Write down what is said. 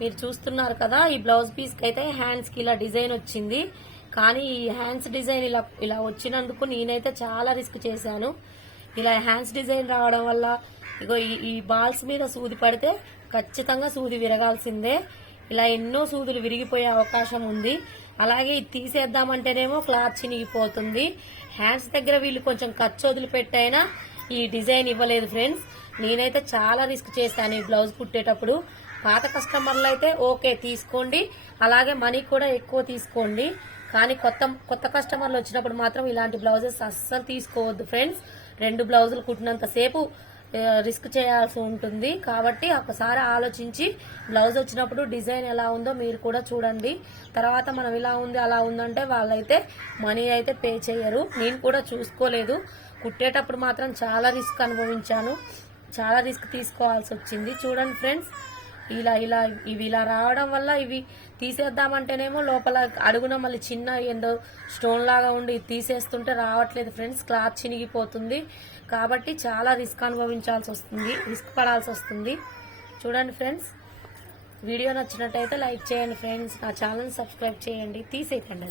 మీరు చూస్తున్నారు కదా ఈ బ్లౌజ్ పీస్కి అయితే హ్యాండ్స్కి ఇలా డిజైన్ వచ్చింది. కానీ ఈ హ్యాండ్స్ డిజైన్ ఇలా ఇలా వచ్చినందుకు నేనైతే చాలా రిస్క్ చేశాను. ఇలా హ్యాండ్స్ డిజైన్ రావడం వల్ల ఇగో ఈ ఈ బాల్స్ మీద సూది పడితే ఖచ్చితంగా సూది విరగాల్సిందే. ఇలా ఎన్నో సూదులు విరిగిపోయే అవకాశం ఉంది. అలాగే ఇది తీసేద్దామంటేనేమో క్లాత్ చినిగిపోతుంది. హ్యాండ్స్ దగ్గర వీళ్ళు కొంచెం ఖర్చు వదిలిపెట్టైనా ఈ డిజైన్ ఇవ్వలేదు ఫ్రెండ్స్. నేనైతే చాలా రిస్క్ చేశాను ఈ బ్లౌజ్ కుట్టేటప్పుడు. పాత కస్టమర్లు అయితే ఓకే తీసుకోండి. అలాగే మనీ కూడా ఎక్కువ తీసుకోండి. కానీ కొత్త కొత్త కస్టమర్లు వచ్చినప్పుడు మాత్రం ఇలాంటి బ్లౌజెస్ అస్సలు తీసుకోవద్దు ఫ్రెండ్స్. రెండు బ్లౌజులు కుట్టినంతసేపు రిస్క్ చేయాల్సి ఉంటుంది. కాబట్టి ఒకసారి ఆలోచించి బ్లౌజ్ వచ్చినప్పుడు డిజైన్ ఎలా ఉందో మీరు కూడా చూడండి. తర్వాత మనం ఇలా ఉంది అలా ఉందంటే వాళ్ళైతే మనీ అయితే పే చేయరు. నేను కూడా చూసుకోలేదు. కుట్టేటప్పుడు మాత్రం చాలా రిస్క్ అనుభవించాను. చాలా రిస్క్ తీసుకోవాల్సి వచ్చింది. చూడండి ఫ్రెండ్స్ ఇలా ఇలా ఇవి ఇలా రావడం వల్ల ఇవి తీసేద్దామంటేనేమో లోపల అడుగున మళ్ళీ చిన్న ఏందో స్టోన్ లాగా ఉండి తీసేస్తుంటే రావట్లేదు ఫ్రెండ్స్. క్లాత్ చినిగిపోతుంది. కాబట్టి చాలా రిస్క్ అనుభవించాల్సి వస్తుంది రిస్క్ పడాల్సి వస్తుంది. చూడండి ఫ్రెండ్స్ వీడియో నచ్చినట్టయితే లైక్ చేయండి ఫ్రెండ్స్. నా ఛానల్ సబ్స్క్రైబ్ చేయండి. తీసేయకండి.